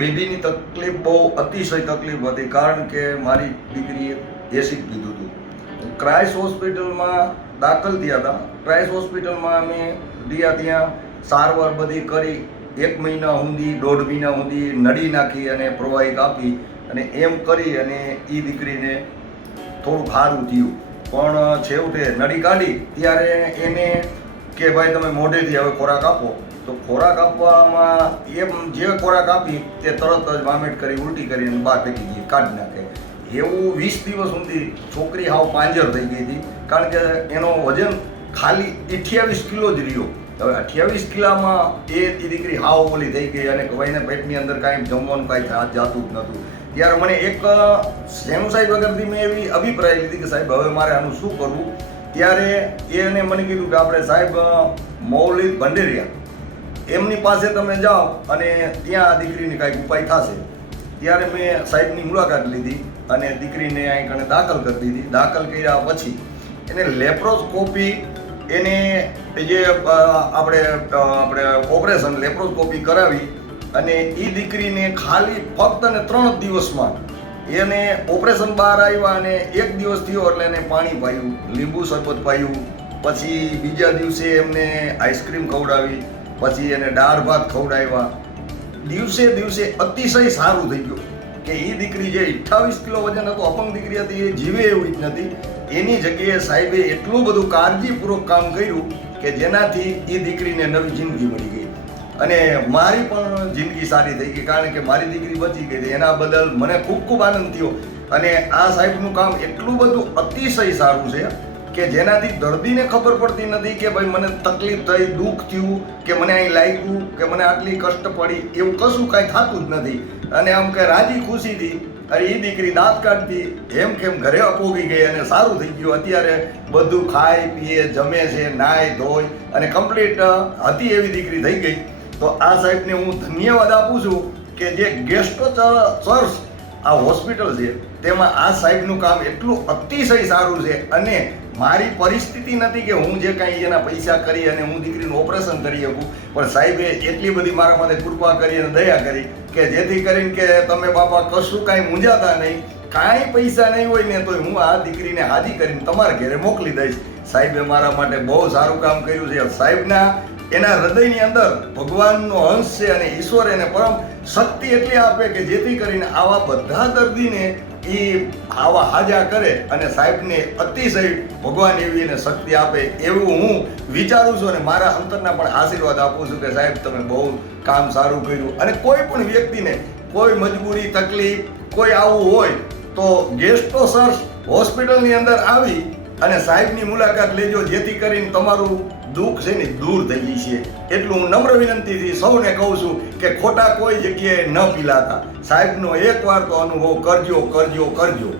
બેબીની તકલીફ બહુ અતિશય તકલીફ હતી, કારણ કે મારી દીકરીએ એસિડ પીધું હતું. ક્રાઇસ હોસ્પિટલમાં દાખલ થયા હતા. ક્રાઇસ હોસ્પિટલમાં અમે ગયા, ત્યાં સારવાર બધી કરી. 1 મહિના સુધી 1.5 મહિના સુધી નળી નાખી અને પ્રવાહિક આપી અને એમ કરી અને એ દીકરીને થોડું સારું થયું. પણ છેવટે નળી કાઢી ત્યારે એને કે ભાઈ તમે મોઢેથી હવે ખોરાક આપો. તો ખોરાક આપવામાં એમ જે ખોરાક આપી તે તરત જ વામેટ કરી, ઉલટી કરીને બહાર ફેંકી ગઈ, કાઢી નાખે. એવું 20 દિવસ સુધી છોકરી હાવ પાંજર થઈ ગઈ હતી, કારણ કે એનો વજન ખાલી 28 કિલો જ રહ્યો. હવે 28 કિલોમાં એ દીકરી હાવ ઓલી થઈ ગઈ અને ભાઈને પેટની અંદર કાંઈ જમવાનું કાંઈ જાતું જ નહોતું. ત્યારે મને એક સેનુ સાહેબ વગરથી મેં એવી અભિપ્રાય લીધી કે સાહેબ હવે મારે આનું શું કરવું. ત્યારે એને મને કીધું કે આપણે સાહેબ મૌલિક ભંડેરિયા એમની પાસે તમે જાઓ અને ત્યાં આ દીકરીને કાંઈક ઉપાય થશે. ત્યારે મેં સાહેબની મુલાકાત લીધી અને દીકરીને અહીં કણે દાખલ કરી દીધી. દાખલ કર્યા પછી એને લેપ્રોસ્કોપી, એને જે આપણે ઓપરેશન લેપ્રોસ્કોપી કરાવી અને એ દીકરીને ખાલી ફક્ત ને 3 દિવસમાં એને ઓપરેશન બહાર આવ્યા અને 1 દિવસ થયો એટલે એને પાણી પાયું, લીંબુ શરબત પાયું. પછી બીજા દિવસે એમને આઈસ્ક્રીમ ખવડાવી, પછી એને દાળ ભાત ખવડાવ્યા. દિવસે દિવસે અતિશય સારું થઈ ગયું કે એ દીકરી જે 28 કિલો વજન હતું, અપંગ દીકરી હતી, એ જીવે એવી જ નથી. એની જગ્યાએ સાહેબે એટલું બધું કાળજીપૂર્વક કામ કર્યું કે જેનાથી એ દીકરીને નવી જિંદગી મળી ગઈ અને મારી પણ જિંદગી સારી થઈ ગઈ, કારણ કે મારી દીકરી બચી ગઈ. એના બદલ મને ખૂબ ખૂબ આનંદ થયો. અને આ સાહેબનું કામ એટલું બધું અતિશય સારું છે કે જેનાથી દર્દીને ખબર પડતી નથી કે ભાઈ મને તકલીફ થઈ, દુઃખ થયું, કે મને અહીં લાગ્યું, કે મને આટલી કષ્ટ પડી, એવું કશું કાંઈ થતું જ નથી. અને આમ કે રાજી ખુશીથી અરે એ દીકરી દાંત કાઢતી એમ કેમ ઘરે અપોગી ગઈ અને સારું થઈ ગયું. અત્યારે બધું ખાય પીએ, જમે છે, નાય ધોય અને કમ્પ્લીટ હતી એવી દીકરી થઈ ગઈ. તો આ સાહેબને હું ધન્યવાદ આપું છું કે જે ગેસ્ટો ચર્ચ આ હોસ્પિટલ છે તેમાં આ સાહેબનું કામ એટલું અતિશય સારું છે. અને મારી પરિસ્થિતિ નથી કે હું જે કાંઈ એના પૈસા કરી અને હું દીકરીનું ઓપરેશન કરી શકું, પણ સાહેબે એટલી બધી મારા માટે કૃપા કરી અને દયા કરી કે જેથી કરીને કે તમે બાપા કશું કાંઈ મૂંઝાતા નહીં. કાંઈ પૈસા નહીં હોય ને તોય હું આ દીકરીને હાજી કરીને તમારા ઘરે મોકલી દઈશ. સાહેબે મારા માટે બહુ સારું કામ કર્યું છે. સાહેબના એના હૃદયની અંદર ભગવાનનો અંશ છે અને ઈશ્વર એને પરમ શક્તિ એટલી આપે કે જેથી કરીને આવા બધા દર્દીને એ આવા હાજા કરે અને સાહેબને અતિશય ભગવાન એવી એને શક્તિ આપે એવું હું વિચારું છું. અને મારા અંતરના પણ આશીર્વાદ આપું છું કે સાહેબ તમે બહુ કામ સારું કર્યું. અને કોઈ પણ વ્યક્તિને કોઈ મજબૂરી, તકલીફ, કોઈ આવું હોય તો ગેસ્ટો સર્ચ હોસ્પિટલની અંદર આવી અને સાહેબની મુલાકાત લેજો, જેથી કરીને તમારું દુઃખ છે ને દૂર થઈ જશે. એટલું હું નમ્ર વિનંતીથી સૌને કહું છું કે ખોટા કોઈ જગ્યાએ ન પીલાતા. સાહેબનો એકવાર તો અનુભવ કરજો.